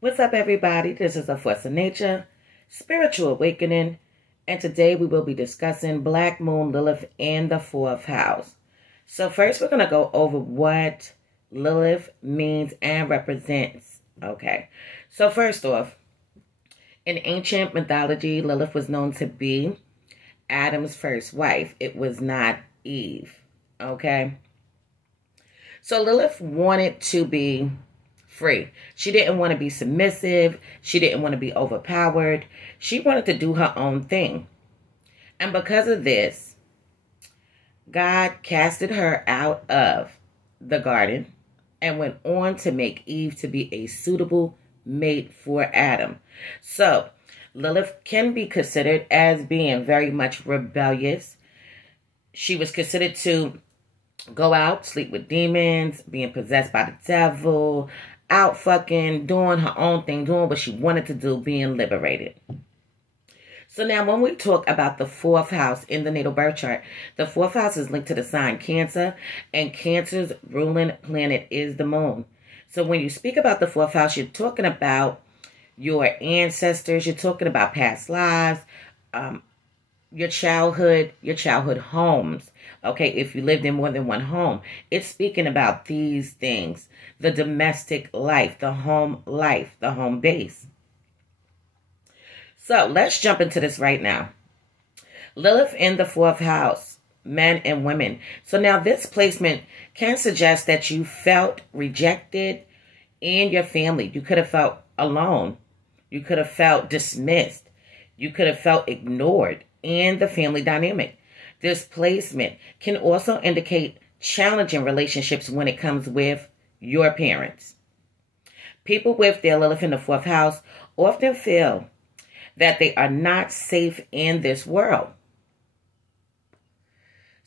What's up, everybody? This is a Force of Nature, Spiritual Awakening, and today we will be discussing Black Moon Lilith in the fourth house. So first, we're going to go over what Lilith means and represents. Okay, so first off, in ancient mythology, Lilith was known to be Adam's first wife. It was not Eve. Okay, so Lilith wanted to be free. She didn't want to be submissive. She didn't want to be overpowered. She wanted to do her own thing. And because of this, God casted her out of the garden and went on to make Eve to be a suitable mate for Adam. So Lilith can be considered as being very much rebellious. She was considered to go out, sleep with demons, being possessed by the devil, out fucking doing her own thing, doing what she wanted to do, being liberated. So now when we talk about the fourth house in the natal birth chart, the fourth house is linked to the sign Cancer, and Cancer's ruling planet is the moon. So when you speak about the fourth house, you're talking about your ancestors, you're talking about past lives, your childhood homes. Okay, if you lived in more than one home, it's speaking about these things: the domestic life, the home base. So let's jump into this right now. Lilith in the fourth house, men and women. So now this placement can suggest that you felt rejected in your family. You could have felt alone. You could have felt dismissed. You could have felt ignored in the family dynamic. Displacement can also indicate challenging relationships when it comes with your parents. People with their Lilith in the fourth house often feel that they are not safe in this world.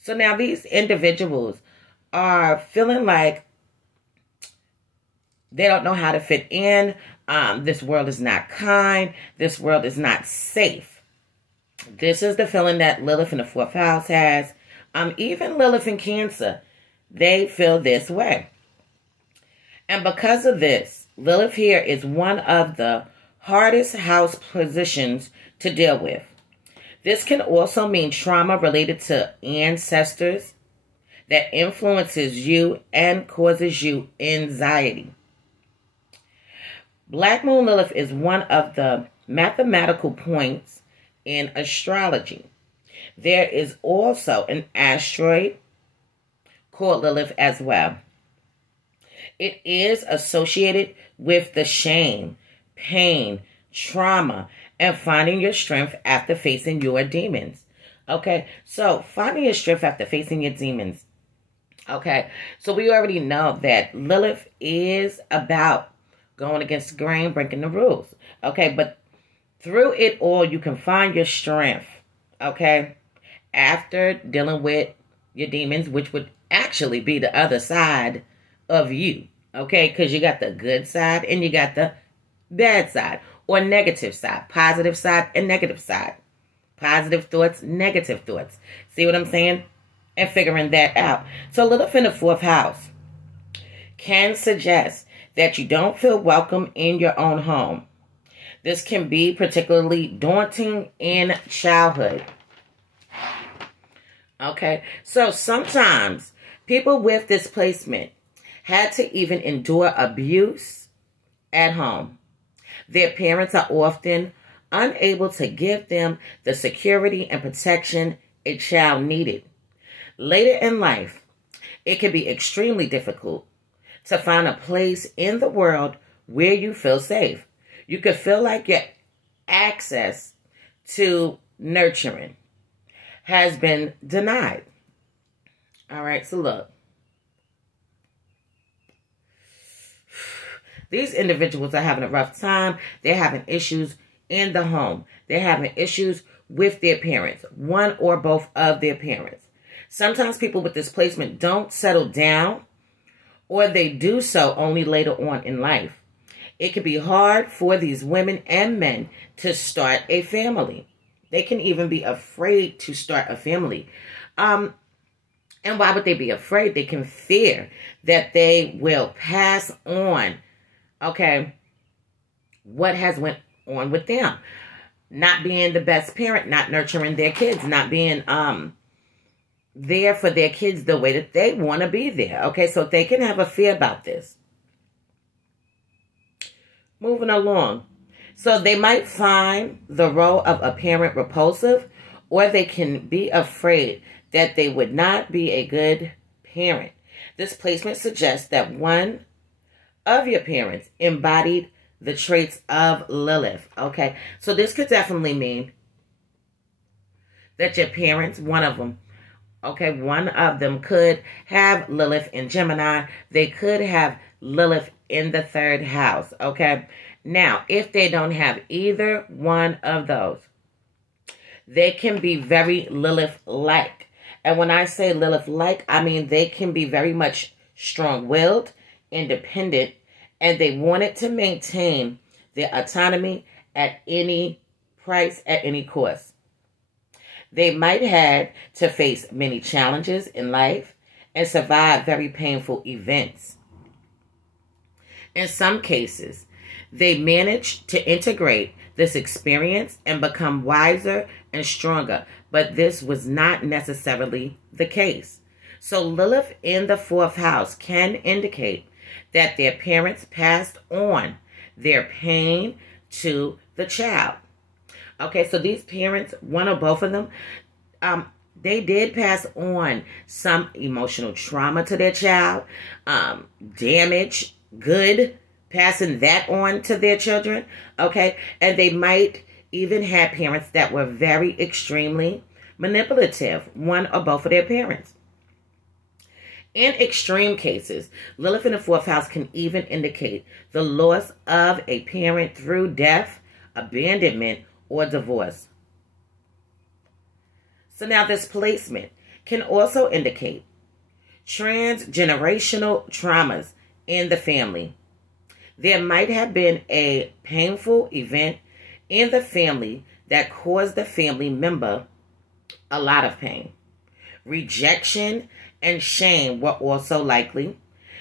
So now these individuals are feeling like they don't know how to fit in. This world is not kind. This world is not safe. This is the feeling that Lilith in the fourth house has. Even Lilith in Cancer, they feel this way. And because of this, Lilith here is one of the hardest house positions to deal with. This can also mean trauma related to ancestors that influences you and causes you anxiety. Black Moon Lilith is one of the mathematical points in astrology. There is also an asteroid called Lilith as well. It is associated with the shame, pain, trauma, and finding your strength after facing your demons. Okay, so finding your strength after facing your demons. Okay, so we already know that Lilith is about going against the grain, breaking the rules. Okay, but through it all, you can find your strength, okay, after dealing with your demons, which would actually be the other side of you, okay, because you got the good side and you got the bad side or negative side, positive side and negative side, positive thoughts, negative thoughts. See what I'm saying? And figuring that out. So Lilith in the fourth house can suggest that you don't feel welcome in your own home. This can be particularly daunting in childhood. Okay, so sometimes people with displacement had to even endure abuse at home. Their parents are often unable to give them the security and protection a child needed. Later in life, it can be extremely difficult to find a place in the world where you feel safe. You could feel like your access to nurturing has been denied. All right, so look. These individuals are having a rough time. They're having issues in the home. They're having issues with their parents, one or both of their parents. Sometimes people with displacement don't settle down, or they do so only later on in life. It can be hard for these women and men to start a family. They can even be afraid to start a family. And why would they be afraid? They can fear that they will pass on, okay, what has went on with them. Not being the best parent, not nurturing their kids, not being there for their kids the way that they want to be there. Okay, so they can have a fear about this. Moving along. So they might find the role of a parent repulsive, or they can be afraid that they would not be a good parent. This placement suggests that one of your parents embodied the traits of Lilith. Okay, so this could definitely mean that your parents, one of them could have Lilith in Gemini. They could have Lilith in the 3rd house. Okay, now if they don't have either one of those, they can be very Lilith-like. And when I say Lilith-like, I mean they can be very much strong-willed, independent, and they wanted to maintain their autonomy at any price, at any cost. They might have to face many challenges in life and survive very painful events. In some cases, they manage to integrate this experience and become wiser and stronger, but this was not necessarily the case. So Lilith in the 4th house can indicate that their parents passed on their pain to the child. Okay, so these parents, one or both of them, they did pass on some emotional trauma to their child, damage, good, passing that on to their children, okay? And they might even have parents that were very extremely manipulative, one or both of their parents. In extreme cases, Lilith in the 4th house can even indicate the loss of a parent through death, abandonment, or divorce. So now this placement can also indicate transgenerational traumas in the family. There might have been a painful event in the family that caused the family member a lot of pain. Rejection and shame were also likely.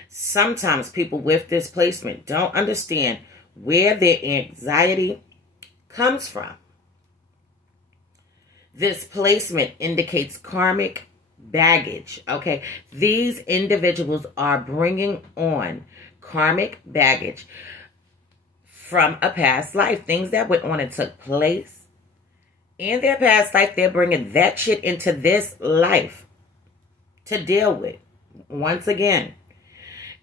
Sometimes people with this placement don't understand where their anxiety comes from. This placement indicates karmic baggage, okay? These individuals are bringing on karmic baggage from a past life. Things that went on and took place in their past life, they're bringing that shit into this life to deal with. Once again,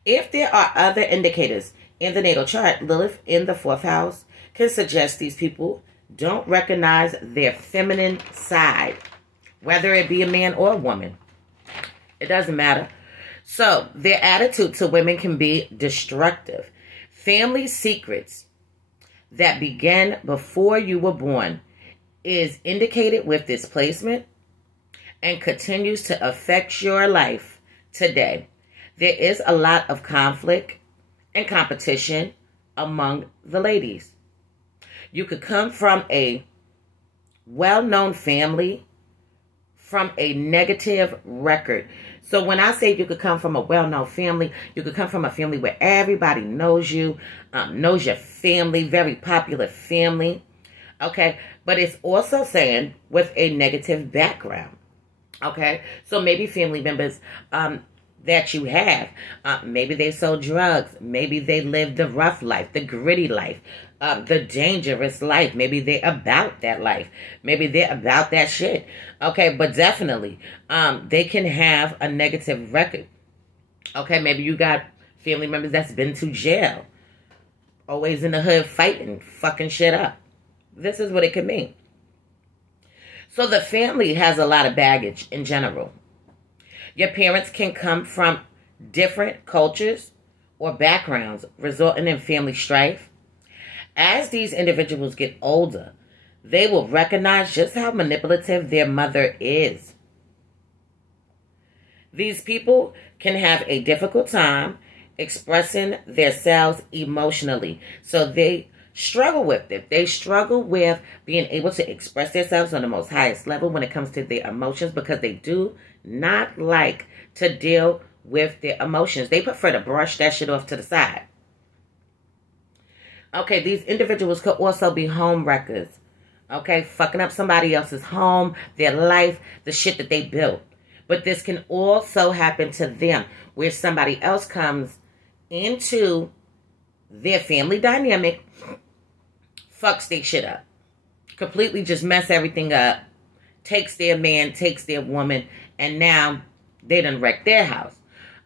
if there are other indicators in the natal chart, Lilith in the 4th house can suggest these people don't recognize their feminine side, whether it be a man or a woman. It doesn't matter. So their attitude to women can be destructive. Family secrets that began before you were born is indicated with this placement and continues to affect your life today. There is a lot of conflict and competition among the ladies. You could come from a well-known family, from a negative record. So when I say you could come from a well-known family, you could come from a family where everybody knows you, knows your family, very popular family. Okay, but it's also saying with a negative background. Okay, so maybe family members that you have, maybe they sold drugs, maybe they lived the rough life, the gritty life, the dangerous life. Maybe they're about that life. Maybe they're about that shit. Okay, but definitely, they can have a negative record. Okay, maybe you got family members that's been to jail, always in the hood fighting, fucking shit up. This is what it can mean. So the family has a lot of baggage in general. Your parents can come from different cultures or backgrounds, resulting in family strife. As these individuals get older, they will recognize just how manipulative their mother is. These people can have a difficult time expressing themselves emotionally. So they struggle with it. They struggle with being able to express themselves on the most highest level when it comes to their emotions, because they do not like to deal with their emotions. They prefer to brush that shit off to the side. Okay, these individuals could also be home wreckers. Okay, fucking up somebody else's home, their life, the shit that they built. But this can also happen to them, where somebody else comes into their family dynamic, fucks their shit up, completely just mess everything up, takes their man, takes their woman, and now they done wrecked their house.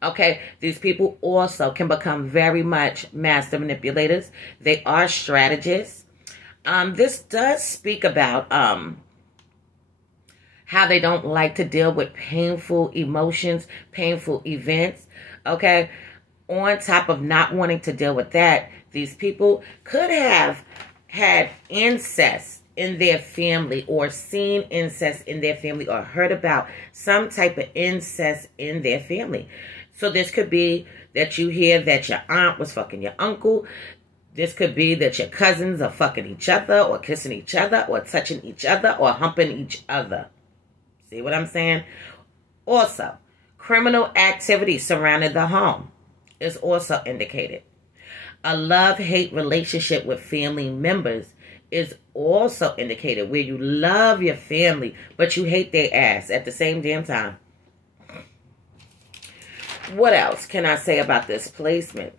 Okay, these people also can become very much master manipulators. They are strategists. This does speak about how they don't like to deal with painful emotions, painful events. Okay, on top of not wanting to deal with that, these people could have had incest in their family, or seen incest in their family, or heard about some type of incest in their family. So this could be that you hear that your aunt was fucking your uncle. This could be that your cousins are fucking each other, or kissing each other, or touching each other, or humping each other. See what I'm saying? Also, criminal activity surrounding the home is also indicated. A love-hate relationship with family members is also indicated, where you love your family, but you hate their ass at the same damn time. What else can I say about this placement?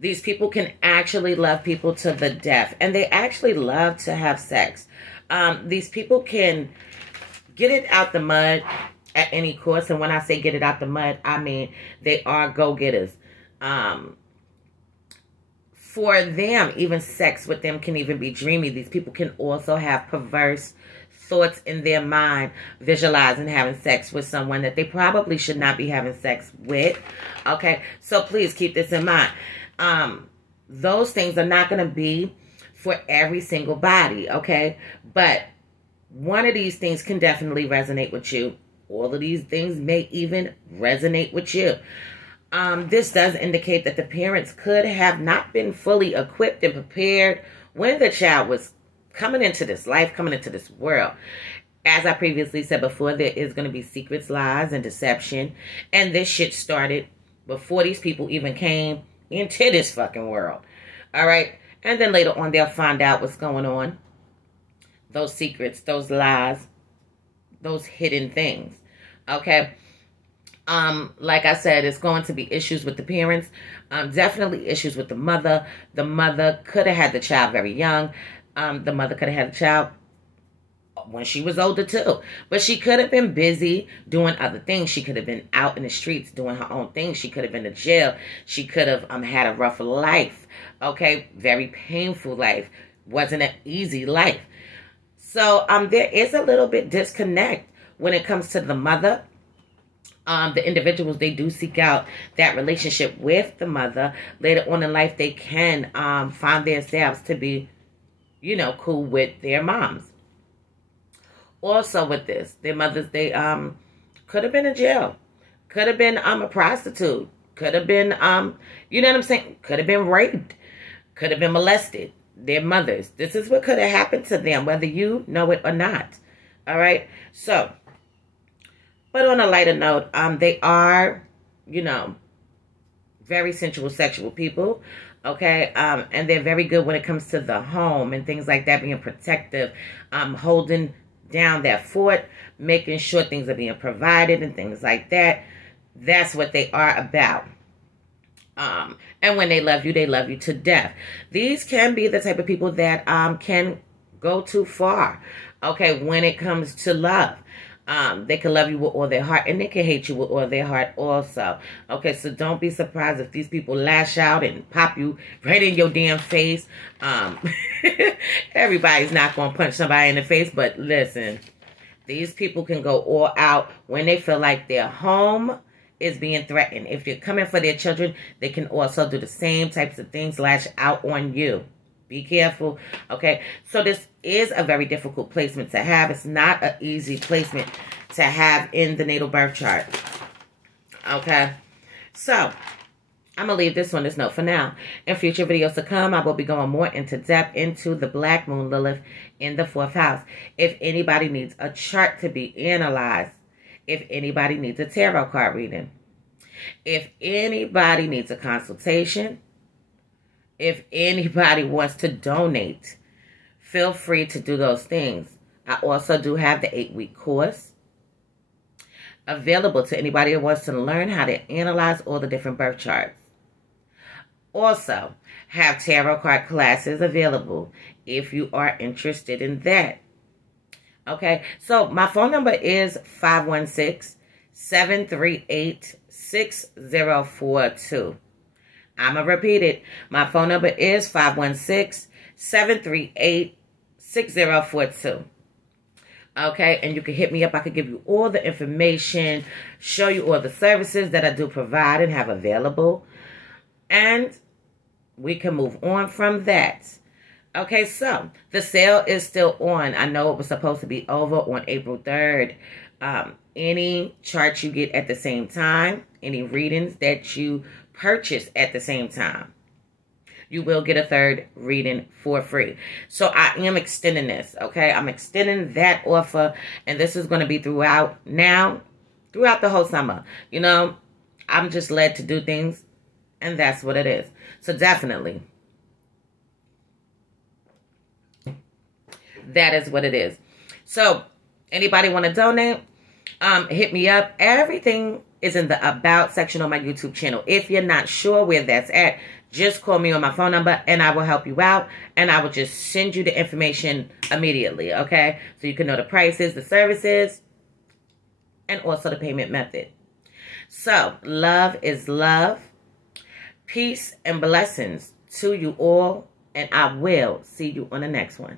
These people can actually love people to the death, and they actually love to have sex. These people can get it out the mud at any cost, and when I say get it out the mud, I mean they are go-getters. For them, even sex with them can even be dreamy. These people can also have perverse thoughts in their mind, visualizing having sex with someone that they probably should not be having sex with. Okay, so please keep this in mind. Those things are not going to be for every single body, okay? But one of these things can definitely resonate with you. All of these things may even resonate with you. This does indicate that the parents could have not been fully equipped and prepared when the child was coming into this life, coming into this world. As I previously said before, there is going to be secrets, lies, and deception. And this shit started before these people even came into this fucking world. All right? And then later on, they'll find out what's going on. Those secrets, those lies, those hidden things. Okay? Like I said, it's going to be issues with the parents. Definitely issues with the mother. The mother could have had the child very young. The mother could have had the child when she was older too. But she could have been busy doing other things. She could have been out in the streets doing her own thing. She could have been in jail. She could have had a rough life. Okay? Very painful life. Wasn't an easy life. So there is a little bit disconnect when it comes to the mother. The individuals, they do seek out that relationship with the mother. Later on in life, they can find themselves to be, you know, cool with their moms. Also with this, their mothers, they could have been in jail. Could have been a prostitute. Could have been, you know what I'm saying? Could have been raped. Could have been molested. Their mothers. This is what could have happened to them, whether you know it or not. All right? So, but on a lighter note, they are, you know, very sensual, sexual people. Okay? And they're very good when it comes to the home and things like that, being protective, holding down that fort, making sure things are being provided and things like that. That's what they are about. And when they love you to death. These can be the type of people that can go too far, okay, when it comes to love. They can love you with all their heart, and they can hate you with all their heart also. Okay, so don't be surprised if these people lash out and pop you right in your damn face. Everybody's not going to punch somebody in the face, but listen, these people can go all out when they feel like their home is being threatened. If you're coming for their children, they can also do the same types of things, lash out on you. Be careful, okay? So this is a very difficult placement to have. It's not an easy placement to have in the natal birth chart, okay? So I'm going to leave this on this note for now. In future videos to come, I will be going more into depth into the Black Moon Lilith in the 4th house. If anybody needs a chart to be analyzed, if anybody needs a tarot card reading, if anybody needs a consultation, If anybody wants to donate, feel free to do those things. I also do have the 8-week course available to anybody who wants to learn how to analyze all the different birth charts. Also, have tarot card classes available if you are interested in that. Okay, so my phone number is 516-738-6042. I'm going to repeat it. My phone number is 516-738-6042. Okay, and you can hit me up. I can give you all the information, show you all the services that I do provide and have available. And we can move on from that. Okay, so the sale is still on. I know it was supposed to be over on April 3rd. Any charts you get at the same time, any readings that you purchase at the same time, you will get a third reading for free. So I am extending this, okay? I'm extending that offer, and this is going to be throughout the whole summer. You know, I'm just led to do things, and that's what it is. So definitely, that is what it is. So anybody want to donate, hit me up. Everything is in the About section on my YouTube channel. If you're not sure where that's at, just call me on my phone number and I will help you out. And I will just send you the information immediately, okay? So you can know the prices, the services, and also the payment method. So, love is love. Peace and blessings to you all. And I will see you on the next one.